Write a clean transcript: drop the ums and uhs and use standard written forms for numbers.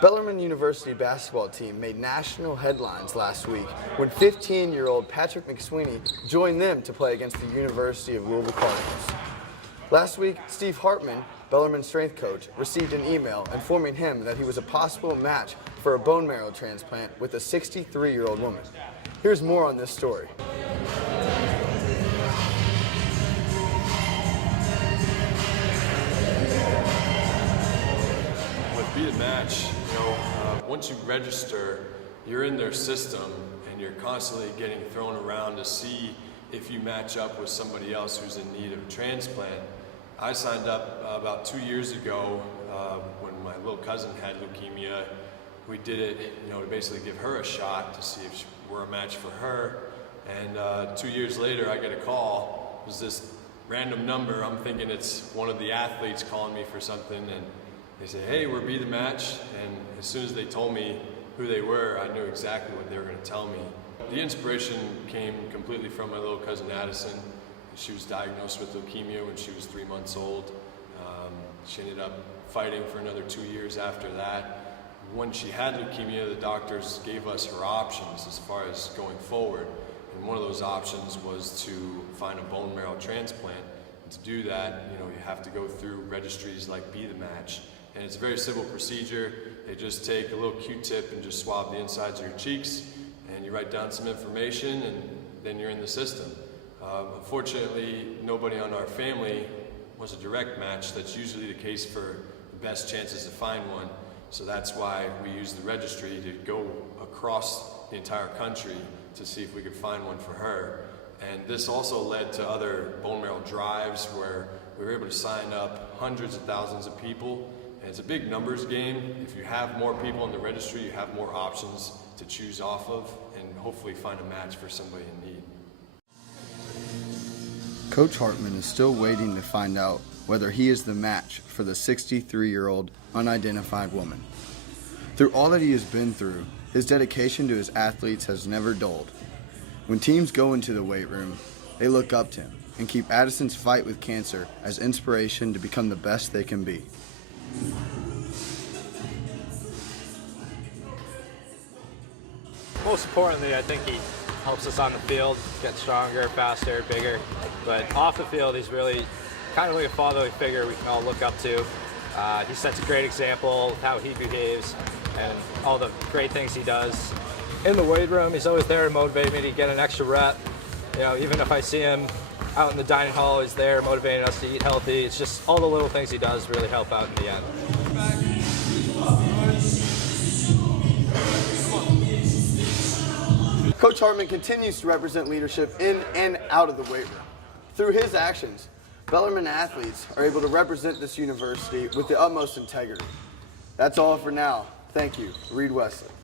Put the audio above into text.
Bellarmine University basketball team made national headlines last week when 15-year-old Patrick McSweeney joined them to play against the University of Louisville Cardinals. Last week, Steve Hartman, Bellarmine's strength coach, received an email informing him that he was a possible match for a bone marrow transplant with a 63-year-old woman. Here's more on this story. With Be The Match, once you register, you're in their system and you're constantly getting thrown around to see if you match up with somebody else who's in need of a transplant. I signed up about 2 years ago when my little cousin had leukemia. We did it, to basically give her a shot to see if we're a match for her. And 2 years later, I get a call. It was this random number. I'm thinking it's one of the athletes calling me for something, and they say, "Hey, we're Be The Match." And as soon as they told me who they were, I knew exactly what they were going to tell me. The inspiration came completely from my little cousin Addison. She was diagnosed with leukemia when she was 3 months old. She ended up fighting for another 2 years after that. When she had leukemia, the doctors gave us her options as far as going forward. And one of those options was to find a bone marrow transplant. And to do that, you have to go through registries like Be The Match. And it's a very simple procedure. They just take a little Q-tip and just swab the insides of your cheeks, and you write down some information, and then you're in the system. Unfortunately, nobody on our family was a direct match. That's usually the case for the best chances to find one. So that's why we use the registry to go across the entire country to see if we could find one for her. And this also led to other bone marrow drives where we were able to sign up hundreds of thousands of people. And it's a big numbers game. If you have more people in the registry, you have more options to choose off of and hopefully find a match for somebody in need. Coach Hartman is still waiting to find out whether he is the match for the 63-year-old unidentified woman. Through all that he has been through, his dedication to his athletes has never dulled. When teams go into the weight room, they look up to him and keep Addison's fight with cancer as inspiration to become the best they can be. Most importantly, I think he helps us on the field get stronger, faster, bigger. But off the field, he's really kind of like a fatherly figure we can all look up to. He sets a great example of how he behaves and all the great things he does. In the weight room, he's always there to motivate me to get an extra rep. Even if I see him out in the dining hall, he's there motivating us to eat healthy. It's just all the little things he does really help out in the end. Coach Hartman continues to represent leadership in and out of the weight room. Through his actions, Bellarmine athletes are able to represent this university with the utmost integrity. That's all for now. Thank you. Reed Wesley.